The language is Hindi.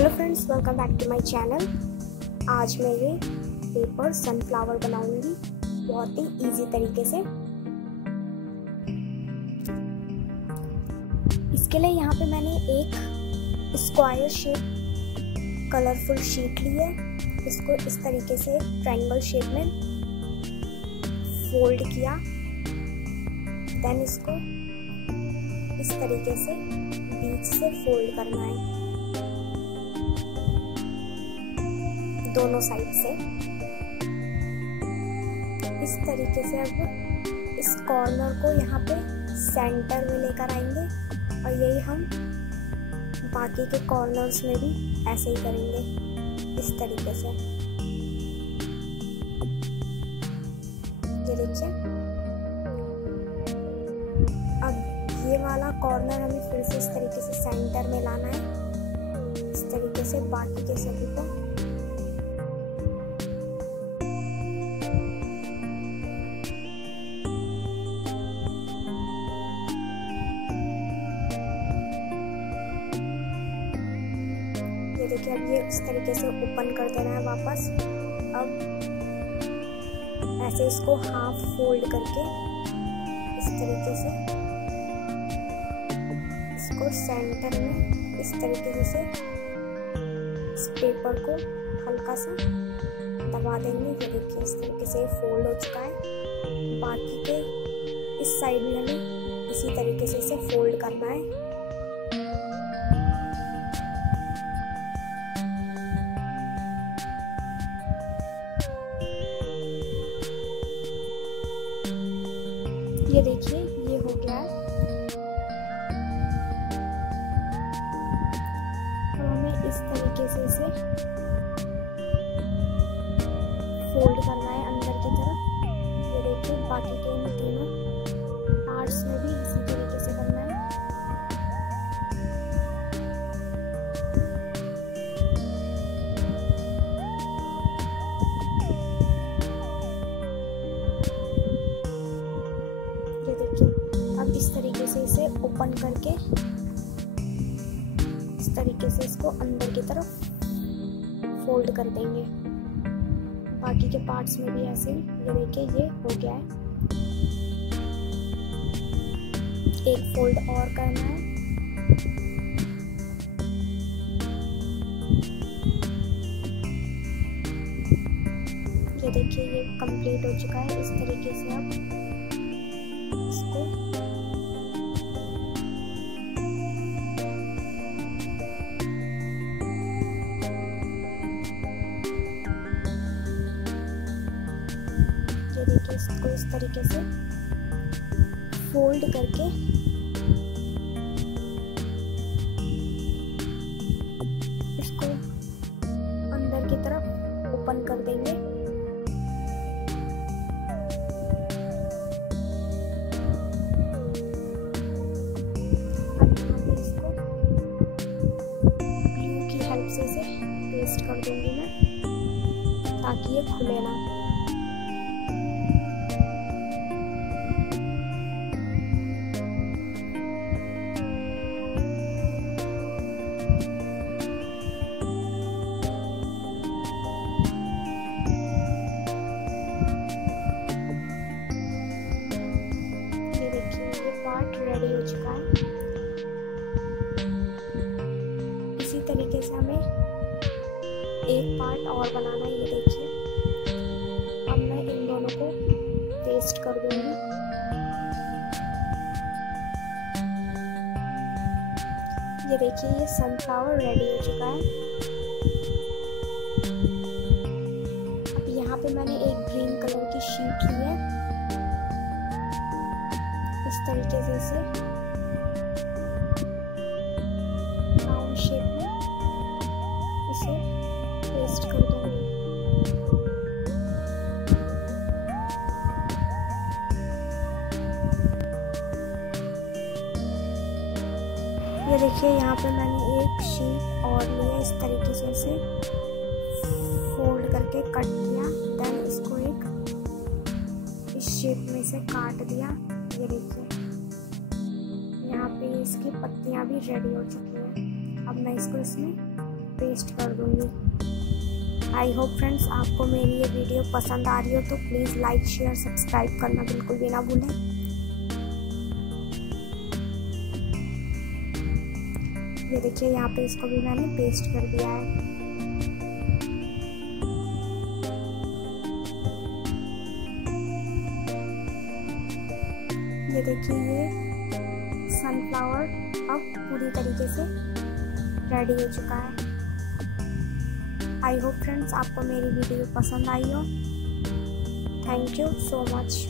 Hello friends, welcome back to my channel. आज मैं ये पेपर सनफ्लावर बनाऊंगी बहुत ही इजी तरीके से। इसके लिए यहाँ पे मैंने एक स्क्वायर शेप कलरफुल शीट ली है। इसको इस तरीके से ट्रायंगल शेप में फोल्ड किया, देन इसको इस तरीके से बीच से फोल्ड करना है दोनों साइड से। इस तरीके से अब इस कॉर्नर को यहाँ पे सेंटर में लेकर आएंगे और यही हम बाकी के कॉर्नर्स में भी ऐसे ही करेंगे इस तरीके से। ये देखिए, अब ये वाला कॉर्नर हमें फिर से इस तरीके से सेंटर में लाना है। इस तरीके से बाकी के सभी को देखिए, अब ये इस तरीके से ओपन कर देना है वापस। अब ऐसे इसको हाफ फोल्ड करके इस तरीके से इसको सेंटर में इस तरीके से इस पेपर को हल्का सा दबा देंगे। ये देखिए, इस तरीके से फोल्ड हो चुका है। बाकी के इस साइड में हमें इसी तरीके से इसे फोल्ड करना है। ये देखिए, ये हो गया है। तो हमें इस तरीके से इसे फोल्ड करना है अंदर की तरफ। ये देखिए, बाकी के इन तीनों पार्ट्स में भी इसी तरीके से करना है। अब इस तरीके से इसे ओपन करके इस तरीके से इसको अंदर की तरफ फोल्ड कर देंगे। बाकी के पार्ट्स में भी ऐसे ही। ये देखिए, ये हो गया है। एक फोल्ड और करना है। ये देखिए, ये कंप्लीट हो चुका है। इस तरीके से अब इसको देखिए, इसको इस तरीके से फोल्ड करके इसको अंदर की तरफ ओपन कर देंगे। अब यहाँ पे इसको ग्लू की हेल्प से इसे पेस्ट कर दूंगी मैं, ताकि ये खुले ना। पार्ट रेडी हो चुका है। इसी तरीके से हमें एक पार्ट और बनाना है। ये देखिए, अब मैं इन दोनों को पेस्ट कर दूंगी। ये देखिए, ये सनफ्लावर रेडी हो चुका है। अब यहाँ पे मैंने एक ग्रीन कलर की शीट ली है। इस तरीके से इसे राउंड शेप में इसे पेस्ट कर दूंगी। ये देखिए, यहाँ पे मैंने एक शीट और ली है। इस तरीके से इसे फोल्ड करके कट किया, देन इसको एक इस शेप में से काट दिया। ये देखिए, यहाँ पे इसकी पत्तियाँ भी रेडी हो चुकी हैं। अब मैं इसको इसमें पेस्ट कर दूँगी। आई होप फ्रेंड्स आपको मेरी ये वीडियो पसंद आ रही हो तो प्लीज़ लाइक शेयर सब्सक्राइब करना बिल्कुल भी ना भूलें। ये देखिए यहाँ पे इसको भी मैंने पेस्ट कर दिया है। ये देखिए ये सनफ्लावर अब पूरी तरीके से रेडी हो चुका है। आई होप फ्रेंड्स आपको मेरी वीडियो पसंद आई हो। Thank you so much.